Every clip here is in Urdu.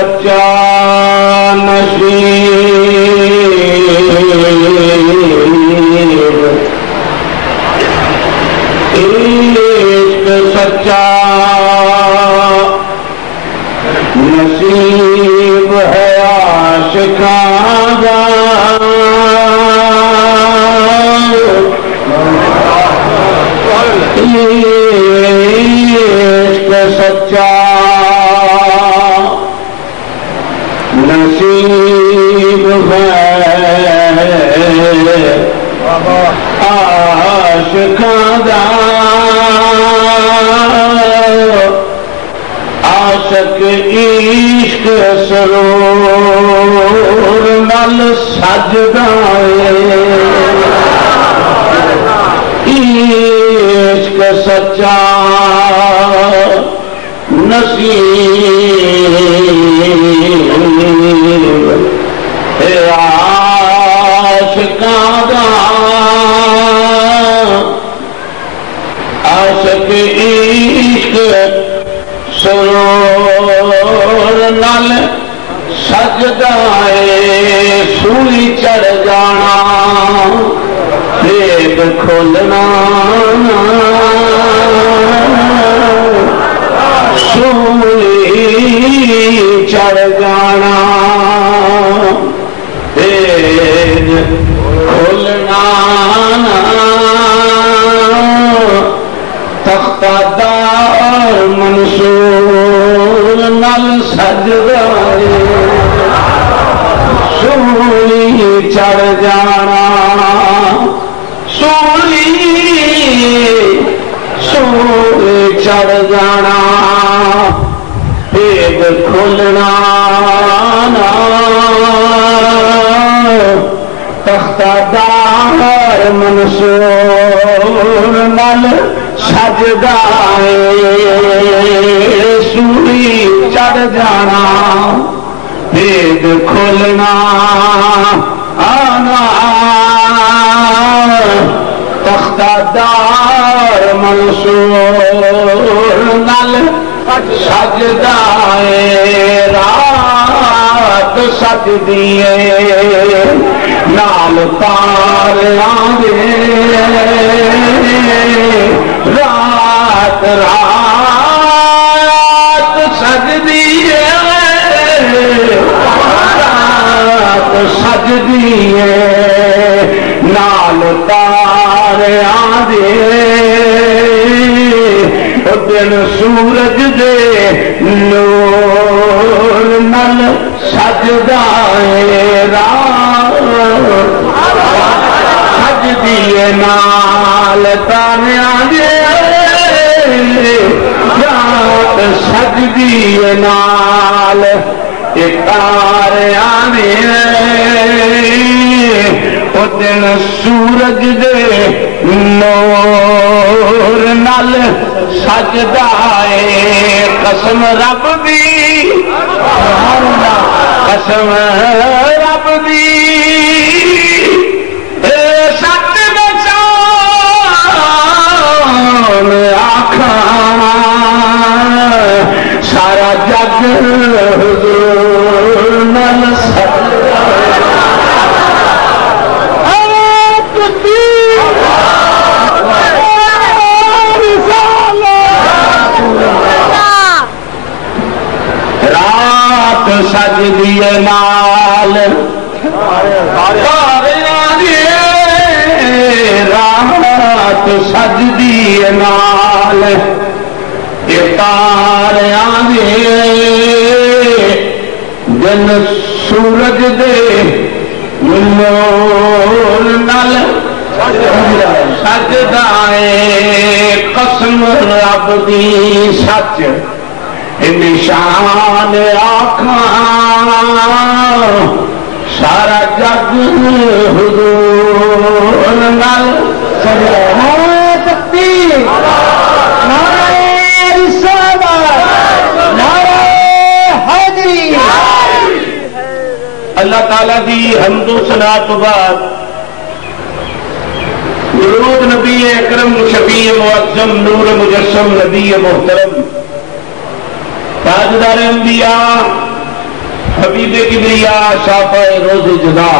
سچا نصیب، عشق سچا نصیب ہے عاشقاں دا، عشق سچا نصیب ہے عاشقاں دا، عاشق عشق سرور نال سجدا ہے، عشق سچا نصیب ہے عاشقاں دا، عاشق عشق سرور نال سجدا ہے، سوئی چڑھ جانا بھید کھولنا، سوئی چڑھ جانا بھید کھولنا، تختہ دار منصور نال سجدا ہے، سوئی چڑھ جانا، سوئی چڑھ جانا بھید کھولنا، تختہ دار منصور نال سجدا ہے، سوئی چڑھ جانا بھید کھولنا، آنا تختہ دار منصور نال سجدا ہے، رات سجدی ہے نال تاریاں دے، رات رات سجدی ہے، رات سجدی ہے نال تاریاں دے، او دن سورج دے نور نال سجدا ہے، رات سجدی ہے نال تاریاں دے، رات سجدی ہے نال تاریاں دے، او دن سورج دے نور نال سجدا ہے، قسم رب دی، قسم رب دی، سچ بچان آکھاں سارا جگ حضور نال سجدا سجدی نال رات سجدی نال تاریاں دے، دن سورج دے نور نال سجدا ہے، قسم رب دی سچ نشان آکھاں سارا جگ حضور نال سجدا ہے، تکبیر، نعرہ رسالت، نعرہ حیدری، اللہ تعالیٰ دی حمد و ثنا تو بعد درود نبی اکرم شفیع معظم نور مجسم نبی محترم تاجدار انبیاء حبیب کبریا شافع روز جدا،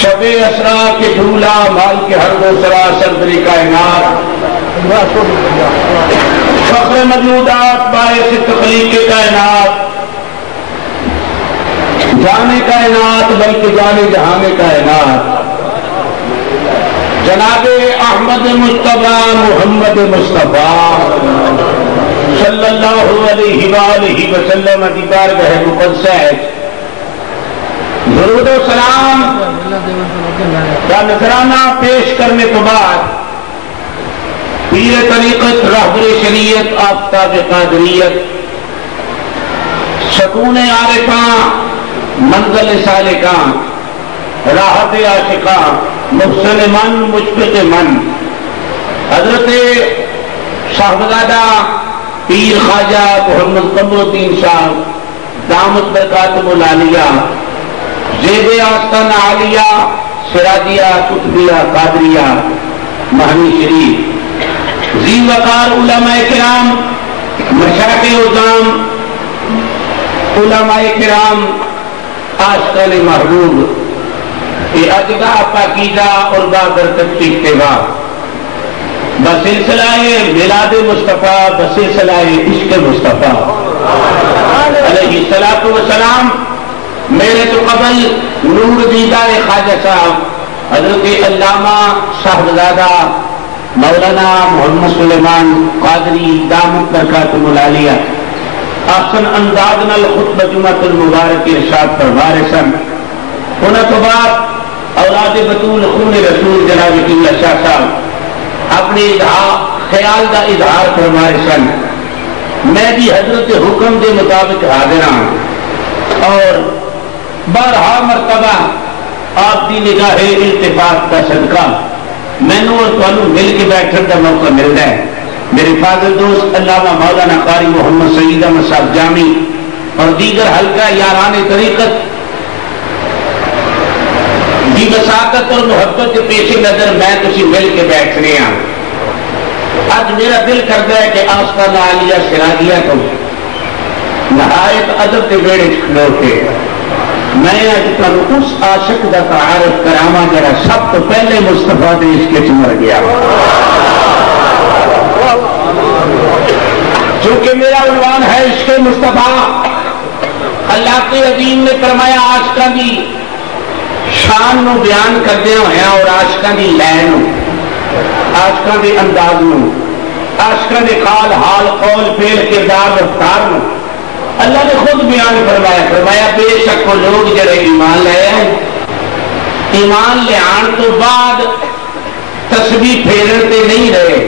شب اسرا کے دھولا مال کے ہر دوسرا سردر کائنات، فخر موجودات باعث تخلیق کائنات، جانے کائنات بلکہ جانے جہاں کائنات، جناب احمد مصطفیٰ محمد مصطفیٰ صلی اللہ علیہ وآلہ وسلم کی بارگاہ مقدسہ درود و سلام کا نذرانہ پیش کرنے کے بعد پیر طریقت رہبر شریعت آفتاب قادریت سکون عارفاں منزل سالکاں راحت عاشقاں محسن من مشفق من حضرت صاحبزادہ پیر خواجہ محمد قمر الدین صاحب دامت برکاتہ العالیہ زیب آستان عالیہ سراجیہ قطبیہ قادریہ مہنی شریف ذی وقار علماء کرام مشائخ عظام علماء کرام عاشقان محبوب یہ اجگا پاکیزہ اور بابرکت کی اتباع بسلسلہ میلاد مصطفیٰ بسلسلہ عشق مصطفیٰ علیہ الصلوۃ والسلام میرے تو قبل نور دیدہ خواجہ صاحب حضرت علامہ صاحبزادہ مولانا محمد سلیمان قادری دامت برکاتہ العالیہ احسن انداز نال خطبہ جمعۃ المبارک ارشاد فرمائے سن انہاں تو بعد اولاد بطول خون رسول جناب قبلہ شاہ صاحب اپنے خیال کا اظہار فرمائے سن میں بھی حضرت حکم کے مطابق حاضر ہوں اور بارہا مرتبہ آپ کی نگاہ التفات کا صدقہ مینوں اور تمہیں مل کے بیٹھنے کا موقع ملتا ہے میرے فاضل دوست علامہ مولانا قاری محمد سعید احمد صاحب جامی اور دیگر حلقہ یاران طریقت کی وساطت اور محبت کے پیش نظر میں تسی مل کے بیٹھ رہے ہیں آج میرا دل کرتا ہے کہ آستان عالیہ سراجیہ کو نہایت ادب کے بیڑے کھلو کے میں اج تمہیں اس عاشق کا تعارف کراواں جڑا سب تو پہلے مصطفیٰ دے عشق وچ مر گیا چونکہ میرا عنوان ہے عشق مصطفیٰ اللہ کے عظیم نے فرمایا عاشقاں دی شان نو بیان کردے ہوئے اور عاشقاں دی لین عاشقاں دے انداز نو عاشقاں دے قال حال قول فعل کردار رفتار نو اللہ نے خود بیان فرمایا بے شک وہ لوگ جڑے ایمان لائے ہیں ایمان لے آن تو بعد تسبیح پھیرن تے نہیں رہے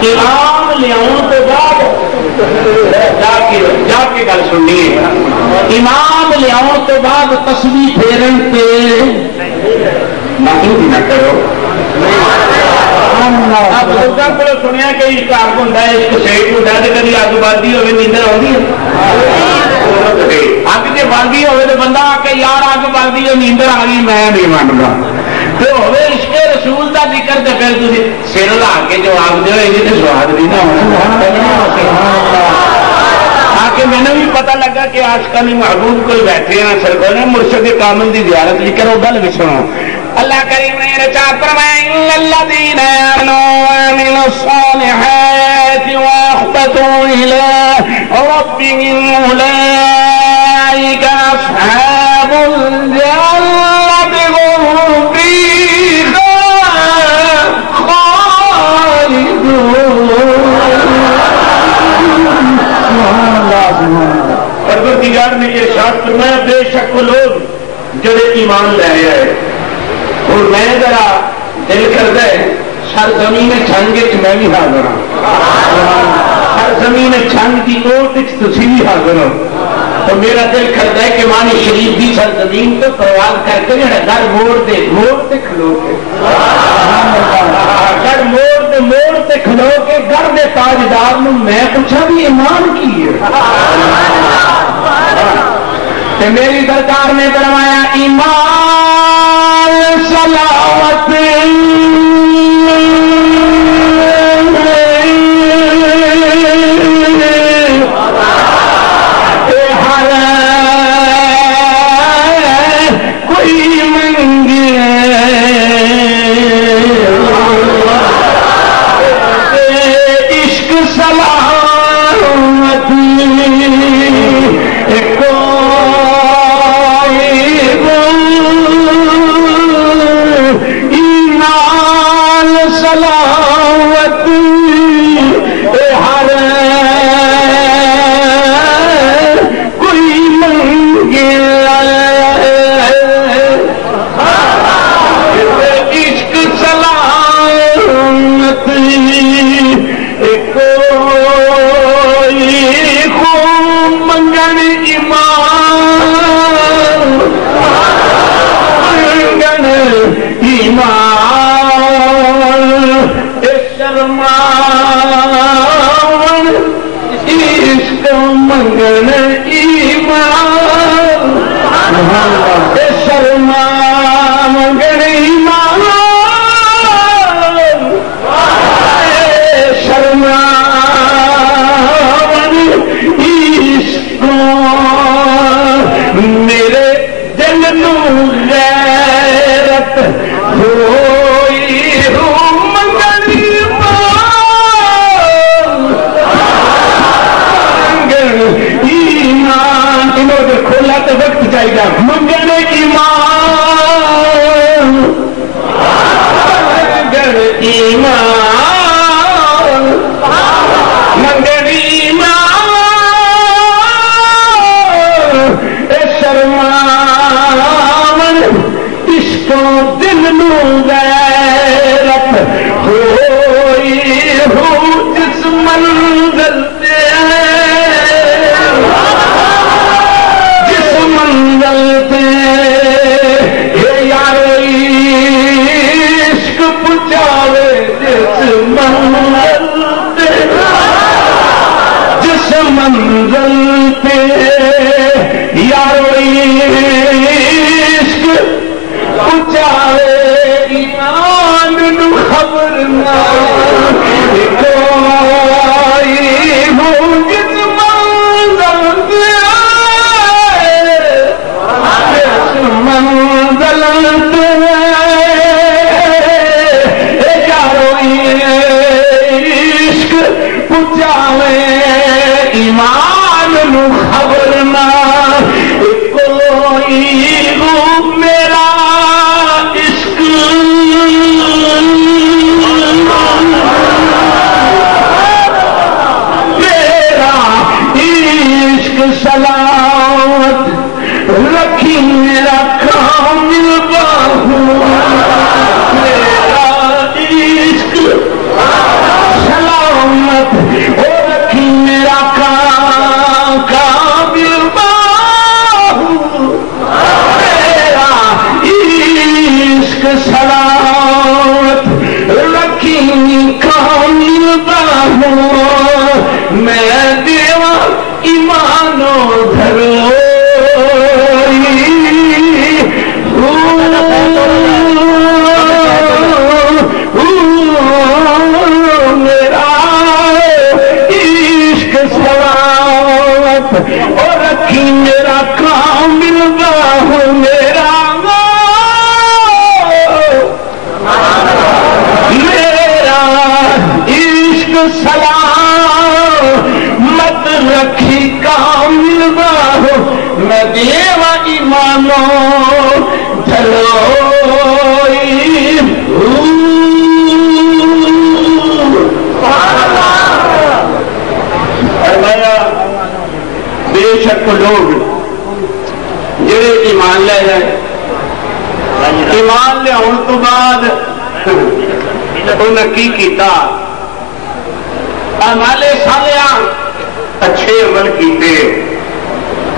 ایمان لے آن تو بعد جا کے گل سنیے ایمان لے آن تو بعد تسبیح پھیرن تے نہ کرو آپ بزرگوں کو سنیا کہ عشق آگ ہوتا ہے عشق شہید ہوتا ہے کبھی اگ بلدی ہوئے نیندر آتی ہے اگ جی بلدی ہوئے تو بندہ آ کے یار اگ بلدی ہے نیندر آ گئی میں نہیں مانگا تو ہوئے عشق رسول کا ذکر تو پھر تھی سر لا کے جو آگ دے یہ تو سواد نہیں نہ ہونا آ کے میں نے بھی پتا لگا کہ عاشقان محبوب کوئی بیٹھے ہیں سرکار نے مرشد کامل کی زیارت بھی کرو گل بھی سنو اللہ کریم نے ارشاد فرمایا ان الذين آمنوا وعملوا الصالحات واخبتوا الى ربهم اولئك اصحاب الجنة هم فيها خالدون پروردگار نے ارشاد فرمایا بے شک لوگ جڑے ایمان لائے ہیں اور میں ذرا دل کرتا ہے سر زمین چھنگ میں بھی حاضر ہوں سر زمین چھنگ کی کوٹ تھی بھی حاضر ہو تو میرا دل کرتا ہے کہ مانی شریف کی سر زمین تو پرواز کر کے گھر موڑ تے کھلو کے گھر موڑ تے کھلو کے گھر دے تاجدار میں پوچھا بھی ایمان کی ہے میری سرکار نے فرمایا ایمان سلامت کوئی منگے عشق سلامت ایمان سلامت ہر کوئی منگے عشق سلامت منگن ایمان شرمان عشق منگن ایمان شرمان منگن ایمان شرمان عشق میرے دل نو غیرت ہوئی ہو منگن ایمان انہوں نے کھولا تو وقت چاہیے منگن ایمان منگن ایمان منگن ایمان شرمان عشق دل نو غیرت ہوئی ہو جس منزل پہ جس منزل پہ یار عشق پہنچاوے جس منزل پہ جس منزل پہ یار عشق پہنچاوے ایمان نو خبر نہ کوئی ہو جس منزل پہ جس منزل پہ یارو عشق پہنچاوے ایمان نو خبر نہ کوئی ہو میرا عشق میرا عشق سلامت رکھی میرا کامل باہو میرا عشق سلامت رکھی میرا کامل باہو میرا عشق سلامت رکھی کامل باہو میں دیوا ایمانو دھرو میرا عشق سلامت اور رکھی میرا کامل باہو میرا عشق سلامت رکھی کامل باہو میں دیوا ایمانو دھروئی بے شک لوگ جڑے ایمان لے ہیں ایمان لے آنے تو بعد انہیں کی کیتا اعمال صالحہ اچھے عمل کیتے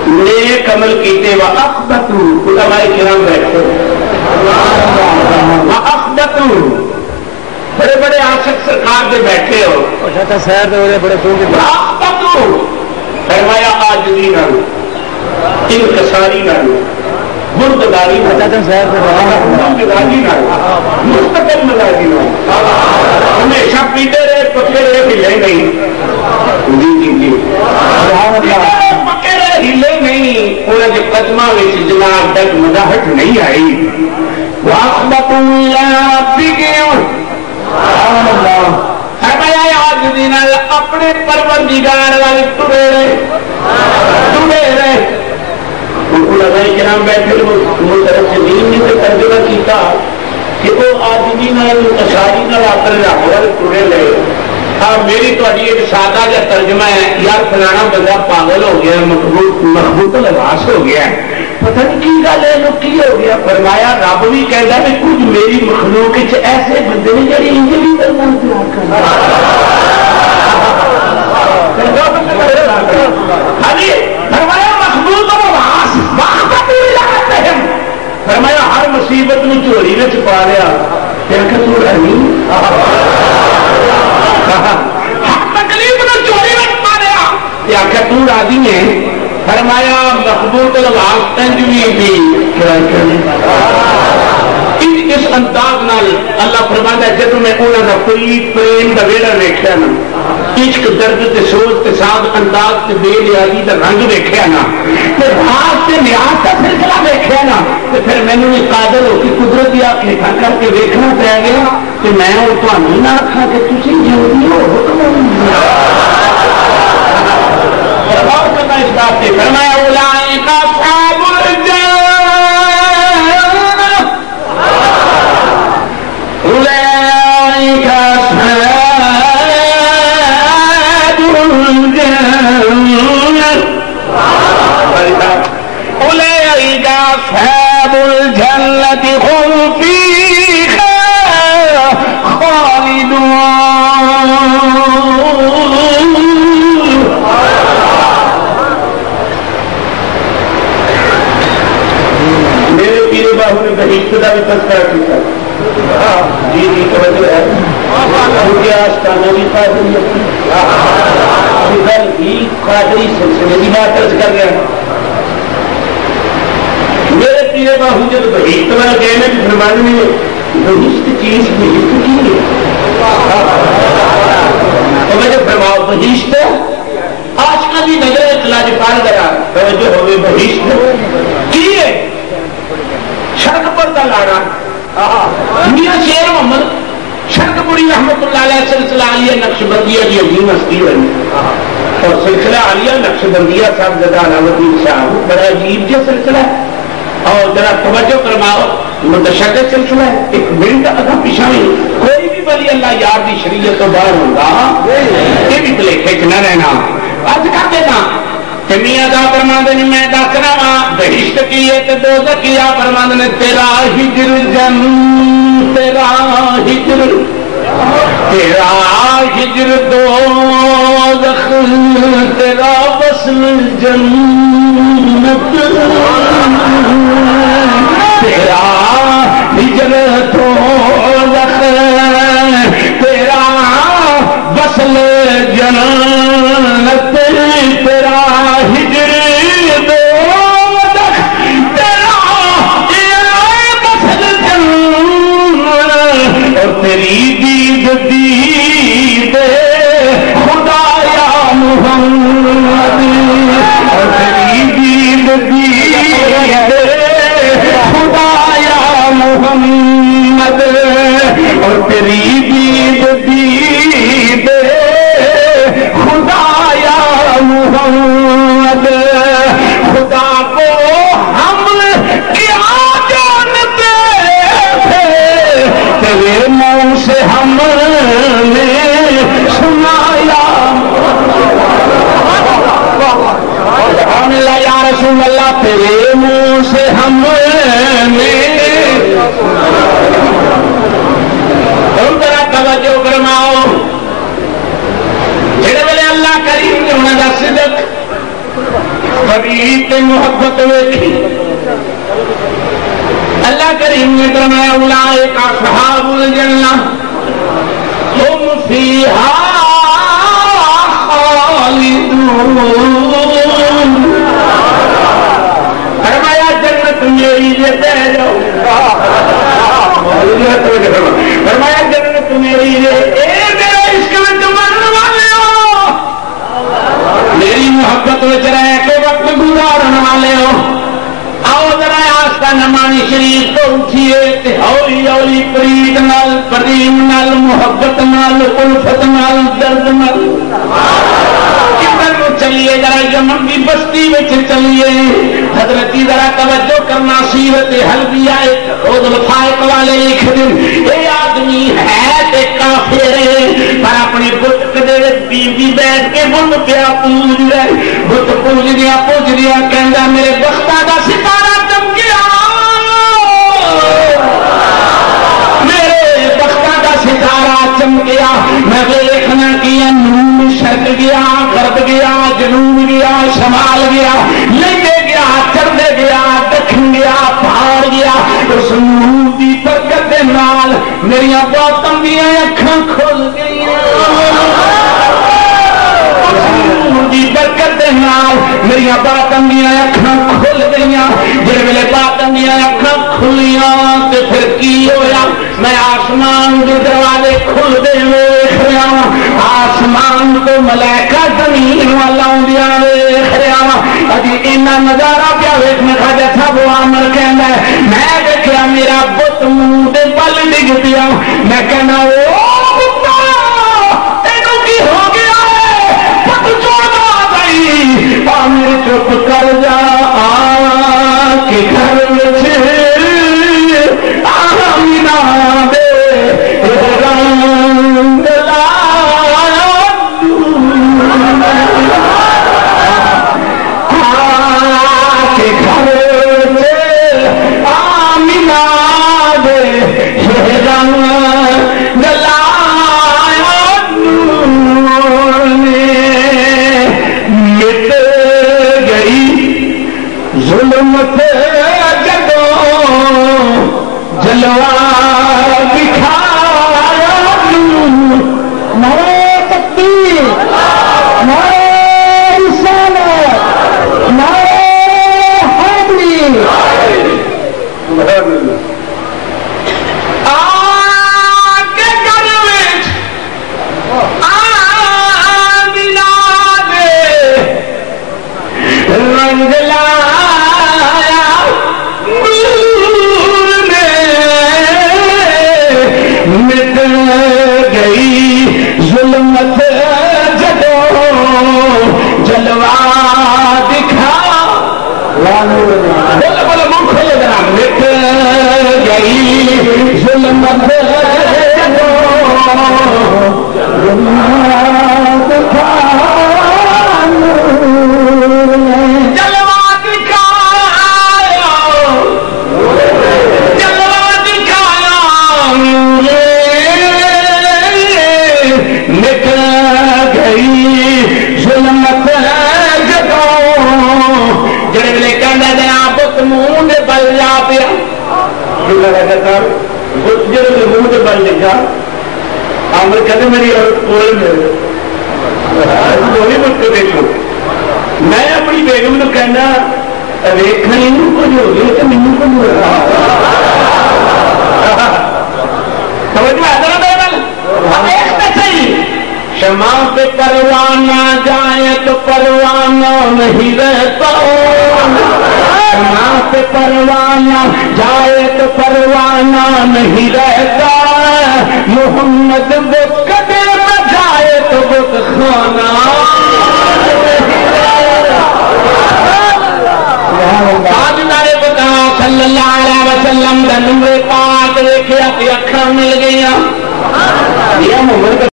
نیک عمل کیتے وَأَخْبَتُوا علماء کرام بیٹھے وَأَخْبَتُوا بڑے بڑے عاشق سرکار دے بیٹھے ہو وَأَخْبَتُوا فرمایا عاجزی نہ انکساری نہ بردباری نہ مستقل مزاجی نہ ہمیشہ پیتے رہے پکے رہے ہلے نہیں جی جی جی پکے رہے ہلے نہیں انہیں قدمہ جناب تک مداحت نہیں آئی. فرمایا آج دن اپنے پروردگار والے ٹرے رہے. علماء کرام بیٹھے مترجمین نے ترجمہ کیتا کہ وہ آدمی اشاری نہ آکر رہا ٹرے لے. میری تھوڑی ایک سادہ جا ترجمہ ہے یار فلانا بندہ پاگل ہو گیا مخبوط لباس ہو گیا پتہ نہیں کی گل ہے کی ہو گیا. فرمایا رب بھی کہتا ہے کچھ میری مخلوق ایسے بندے نے جڑے انج بھی کرنا فرمایا مخلوق لباس فرمایا ہر مصیبت میں چوری میں چھپا لیا تکلیف نے چوری میں چھپا لیا آخر تو راضی ہے. فرمایا مخبوط لباس تنج بھی تھی اس انداز نال اللہ فرماتا ہے جب میں انہوں نے فرید پریم کا ویڑا ویکھیا نا عشق درد تے سوز تے ساد انداز تے بے نیازی دا رنگ ویکھیا نا تے راز تے نیاز کا سلسلہ ویکھیا نا تے پھر مینوں بھی قادر ہو کہ قدرت دی آنکھیں کھا کر کے ویکھنا پے گیا کہ میں اور تانوں نہ آکھاں کہ تسی جلدی ہو اور کرنا اس بات سے. فرمایا اولئک اصحاب الجنہ اولئک اصحاب الجنہ اولئک اصحاب الجنہ هم فیہا خالدون. بہشت کا بھی تذکرہ کیا جی توجہ ہے کیونکہ آستانہ بھی قادری قادری سلسلے کی بات درج کر گیا. میرے پیرے باہو جب بہشت والا گئے نا کہ فرمانے میں بہشت چیز بہشت کی ہے تو میں جب فرماؤ بہشت آج کا بھی نظر اطلاع پال گیا توجہ ہوئے بہشت کی ہے شرک پر کا لاڑا میاں شیر محمد شرک پوری رحمت اللہ علیہ سلسلہ عالیہ نقشبندیہ کی عظیم ہستی بنی اور سلسلہ عالیہ نقشبندیہ صاحب زدہ علاوالدین صاحب بڑا عجیب جو سلسلہ ہے اور ذرا توجہ فرماؤ متشدد سلسلہ ہے. ایک منٹ اگر پیچھا نہیں کوئی بھی ولی اللہ یار دی شریعت تو باہر ہوگا یہ بھی بلیکھے نہ رہنا آج کر دینا میاں دا فرماندے نے میں دسنا وا بہشت کی ہے تے دوزخ کی آ فرماندے نے تیرا ہجر جن تیرا ہجر دوزخ تیرا وصل جنت تیرا ہجر دوزخ تیرا وصل جنت تیرا ہجر دوزخ تیرا وصل جنت اور تیری دید دید خدایا محمد اور تیری دید دید خدایا محمد اور تیری دید دید خدایا محمد. خدا کو ہم کیا جانتے تھے تیرے منہ سے ہم نے سنایا یا رسول اللہ تیرے منہ سے ہم نے ذرا توجہ فرماؤ جڑے ویلے اللہ کریم نے انہاں دا صدق حبیب تے محبت ویکھی اللہ کریم نے فرمایا اولئک اصحاب الجنہ هم فیہا خالدون. فرمایا جنت میری لے جاؤ فرمایا جنت میری لے میرا عشق میں مرنے والے ہو میری محبت میں رہ کے وقت گزارنے والے ہو شریف تو اٹھیے تے ہولی ہولی پرید نال پریم نال محبت نال الفت نال درد نال کدھر چلیے ذرا یمن کی بستی میں چلیے حضرت ذرا توجہ کرنا سیرت حلبیہ روز الفائق والے ایک دن یہ آدمی ہے تے کافر پر اپنے بت کدے بیوی بیٹھ کے بت پیا پوج رہے بت پوج دیا کہندا میرے بختہ دا ستارہ چمکیا میرے بختہ دا ستارہ چمکیا میں دیکھنا کیا نور شرق گیا غرب گیا جنوب گیا شمال گیا لے گیا چڑھتے گیا دکھن گیا پہاڑ گیا اس نور دی برکت دے نال میری باطن دی اکھاں کھل گئیاں دی برکت دے نال میری باطن دی اکھاں کھل گئیاں جے ویلے باطن دی اکھاں کھلیاں تے پھر کی ہویا میں آسمان دے دروازے کھل دے ویکھ رہا ہوں آسمان کو ملائکہ زمین والا اوندیاں ویکھ رہا ہوں اجی اینا نظارہ پیا ویکھنا کھاجا تھا وہ عمر کہندا ہے میں دیکھیا میرا بت منہ دے پل ڈگ پیا میں کہنا او بتا تینو کی ہو گیا ہے پت چوڑا گئی پامیر چپ کر جا کے گھر وچ آمینہ دے رنگ لایا کے گھر وچ آمینہ دے رنگ لایا مٹ گئی ظلمت جدو جلوہ دکھایا نعرہ تکبیر نعرہ رسالت نعرہ حیدری آگے گھر وچ آمینہ دے رنگ لایا نور نے مٹ گئی ظلمت جدو جلوہ دکھا بولو بولو منہ کھولو ذرا مٹ گئی ظلمت جدو جلوہ دکھا بن لکھا عمر کہتے میری کوئی مجھ کو دیکھو میں اپنی بیگم نو کہنا ویکھنی کچھ ہو گئی تو مینوں کچھ ہو رہا سمجھ میں آتا نا بیگم دیکھنا چاہیے شمع پہ پروانہ جائے تو پروانہ نہیں رہتا شمع پہ پروانہ جائے تو پروانہ نہیں رہتا محمد بت قدر میں جائے تو بت خانہ آج نارے بتا صلی اللہ علیہ وسلم نمبر پاک دیکھے اپنی اکھاں مل گئی یہ محمد